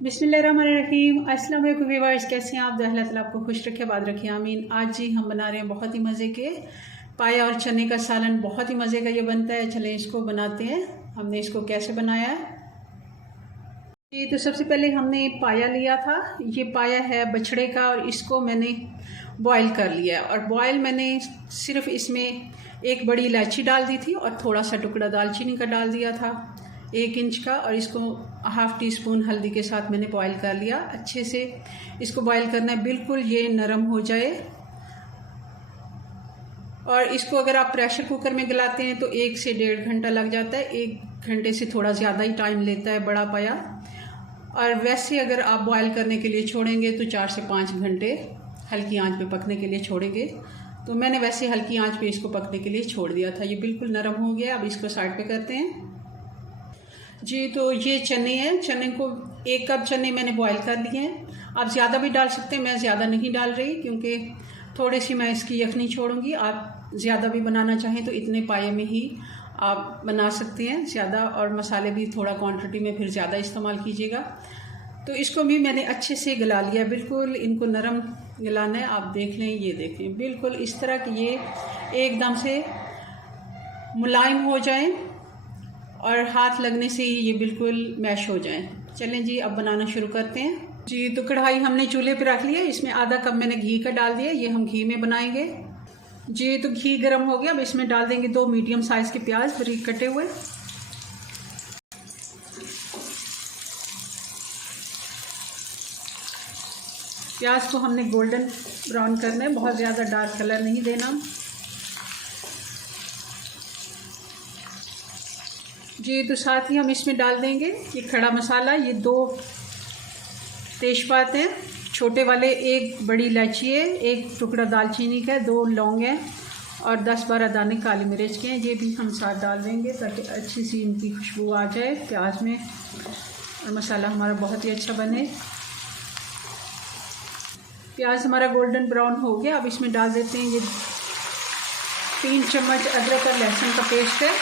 बिस्मिल्लाहिर्रहमानिर्रहीम। अस्सलाम वालेकुम व्यूअर्स, कैसे हैं आप? अल्लाह ताला आपको खुश रखे, आबाद रखे, आमीन। आज जी हम बना रहे हैं बहुत ही मज़े के पाया और चने का सालन। बहुत ही मज़े का ये बनता है। चलें इसको बनाते हैं। हमने इसको कैसे बनाया है जी, तो सबसे पहले हमने पाया लिया था। ये पाया है बछड़े का और इसको मैंने बॉयल कर लिया। और बॉयल मैंने सिर्फ इसमें एक बड़ी इलायची डाल दी थी और थोड़ा सा टुकड़ा दालचीनी का डाल दिया था 1 इंच का। और इसको ½ टीस्पून हल्दी के साथ मैंने बॉयल कर लिया। अच्छे से इसको बॉयल करना है, बिल्कुल ये नरम हो जाए। और इसको अगर आप प्रेशर कुकर में गलाते हैं तो 1 से 1.5 घंटा लग जाता है। 1 घंटे से थोड़ा ज़्यादा ही टाइम लेता है बड़ा पाया। और वैसे अगर आप बॉयल करने के लिए छोड़ेंगे तो 4 से 5 घंटे हल्की आंच पे पकने के लिए छोड़ेंगे। तो मैंने वैसे हल्की आंच पे इसको पकने के लिए छोड़ दिया था। ये बिल्कुल नरम हो गया। अब इसको साइड पे करते हैं जी। तो ये चने हैं, चने को 1 कप चने मैंने बॉयल कर लिए हैं। आप ज़्यादा भी डाल सकते हैं, मैं ज़्यादा नहीं डाल रही क्योंकि थोड़ी सी मैं इसकी यखनी छोड़ूंगी। आप ज़्यादा भी बनाना चाहें तो इतने पाए में ही आप बना सकते हैं ज़्यादा। और मसाले भी थोड़ा क्वांटिटी में फिर ज़्यादा इस्तेमाल कीजिएगा। तो इसको भी मैंने अच्छे से गला लिया, बिल्कुल इनको नरम गलाना है। आप देख लें, ये देखें बिल्कुल इस तरह कि ये एकदम से मुलायम हो जाए और हाथ लगने से ही ये बिल्कुल मैश हो जाए। चलें जी, अब बनाना शुरू करते हैं जी। तो कढ़ाई हमने चूल्हे पे रख लिया। इसमें आधा कप मैंने घी का डाल दिया। ये हम घी में बनाएंगे जी। तो घी गर्म हो गया। अब इसमें डाल देंगे 2 मीडियम साइज के प्याज बारीक कटे हुए। प्याज को हमने गोल्डन ब्राउन करना है, बहुत ज़्यादा डार्क कलर नहीं देना जी। तो साथ ही हम इसमें डाल देंगे ये खड़ा मसाला। ये 2 तेज़पात हैं छोटे वाले, 1 बड़ी इलायची है, 1 टुकड़ा दालचीनी का है, 2 लौंग हैं और 10-12 दाने काली मिर्च के हैं। ये भी हम साथ डाल देंगे ताकि अच्छी सी इनकी खुशबू आ जाए प्याज में और मसाला हमारा बहुत ही अच्छा बने। प्याज हमारा गोल्डन ब्राउन हो गया। अब इसमें डाल देते हैं ये 3 चम्मच अदरक और लहसुन का पेस्ट है।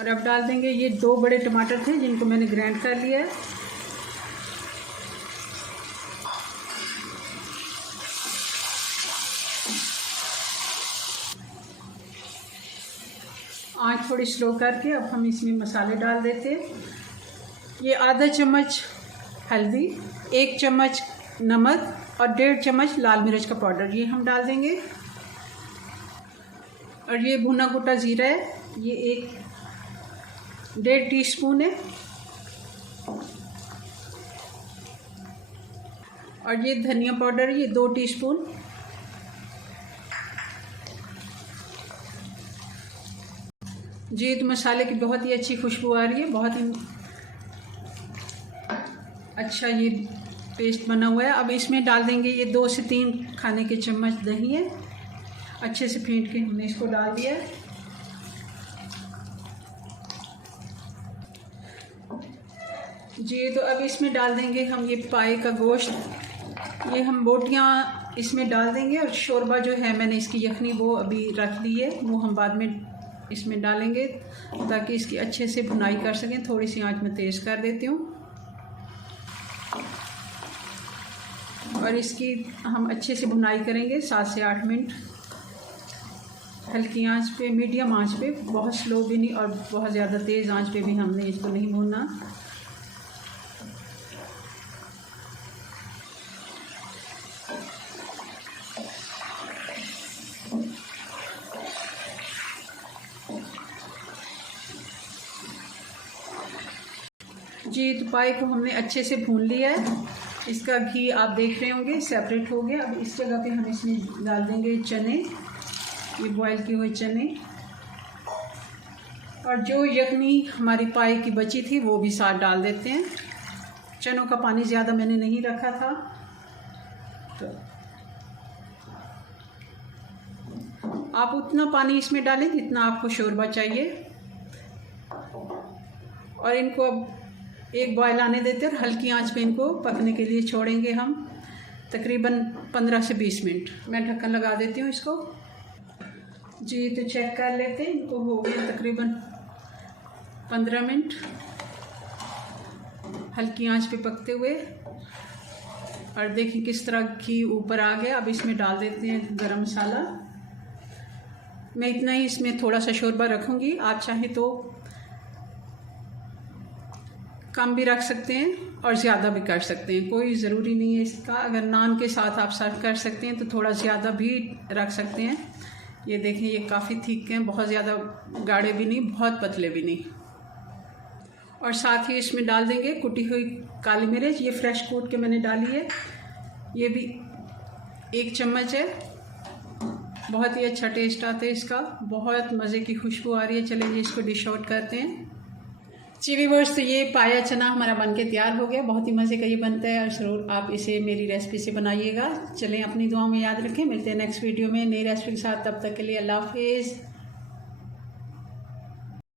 और अब डाल देंगे ये 2 बड़े टमाटर थे जिनको मैंने ग्राइंड कर लिया है। आँच थोड़ी स्लो करके अब हम इसमें मसाले डाल देते हैं। ये आधा चम्मच हल्दी, 1 चम्मच नमक और 1.5 चम्मच लाल मिर्च का पाउडर, ये हम डाल देंगे। और ये भुना कुटा ज़ीरा है, ये 1.5 टीस्पून है। और ये धनिया पाउडर, ये 2 टीस्पून। जी, तो मसाले की बहुत ही अच्छी खुशबू आ रही है, बहुत ही अच्छा ये पेस्ट बना हुआ है। अब इसमें डाल देंगे ये 2 से 3 खाने के चम्मच दही है। अच्छे से फेंट के हमने इसको डाल दिया है जी। तो अब इसमें डाल देंगे हम ये पाए का गोश्त। ये हम बोटियाँ इसमें डाल देंगे। और शोरबा जो है मैंने इसकी यखनी वो अभी रख ली है, वो हम बाद में इसमें डालेंगे ताकि इसकी अच्छे से भुनाई कर सकें। थोड़ी सी आंच में तेज़ कर देती हूँ और इसकी हम अच्छे से भुनाई करेंगे 7 से 8 मिनट हल्की आंच पे, मीडियम आंच पे, बहुत स्लो भी नहीं और बहुत ज़्यादा तेज़ आंच पे भी हमने इसको नहीं भूनना। जी, तो पाए को हमने अच्छे से भून लिया है। इसका घी आप देख रहे होंगे सेपरेट हो गया। अब इस जगह पे हम इसमें डाल देंगे चने, ये बॉयल किए हुए चने। और जो यखनी हमारी पाए की बची थी वो भी साथ डाल देते हैं। चनों का पानी ज़्यादा मैंने नहीं रखा था, तो आप उतना पानी इसमें डालें जितना आपको शोरबा चाहिए। और इनको अब एक बॉयल आने देते हैं और हल्की आंच पे इनको पकने के लिए छोड़ेंगे हम तकरीबन 15 से 20 मिनट। मैं ढक्कन लगा देती हूँ इसको। जी तो चेक कर लेते हैं, इनको हो गया तकरीबन 15 मिनट हल्की आंच पे पकते हुए। और देखिए किस तरह घी ऊपर आ गया। अब इसमें डाल देते हैं गरम मसाला। मैं इतना ही इसमें थोड़ा सा शोरबा रखूँगी, आप चाहें तो कम भी रख सकते हैं और ज़्यादा भी कर सकते हैं, कोई ज़रूरी नहीं है इसका। अगर नान के साथ आप सर्व कर सकते हैं तो थोड़ा ज़्यादा भी रख सकते हैं। ये देखें ये काफ़ी थिक हैं, बहुत ज़्यादा गाढ़े भी नहीं, बहुत पतले भी नहीं। और साथ ही इसमें डाल देंगे कुटी हुई काली मिर्च, ये फ्रेश कूट के मैंने डाली है, ये भी 1 चम्मच है। बहुत ही अच्छा टेस्ट आता है इसका, बहुत मज़े की खुशबू आ रही है। चलिए इसको डिश आउट करते हैं। जी व्यूअर्स, तो ये पाया चना हमारा बनके तैयार हो गया। बहुत ही मज़े का ये बनता है और ज़रूर आप इसे मेरी रेसिपी से बनाइएगा। चलें अपनी दुआओं में याद रखें, मिलते हैं नेक्स्ट वीडियो में नई रेसिपी के साथ। तब तक के लिए अल्लाह हाफिज़।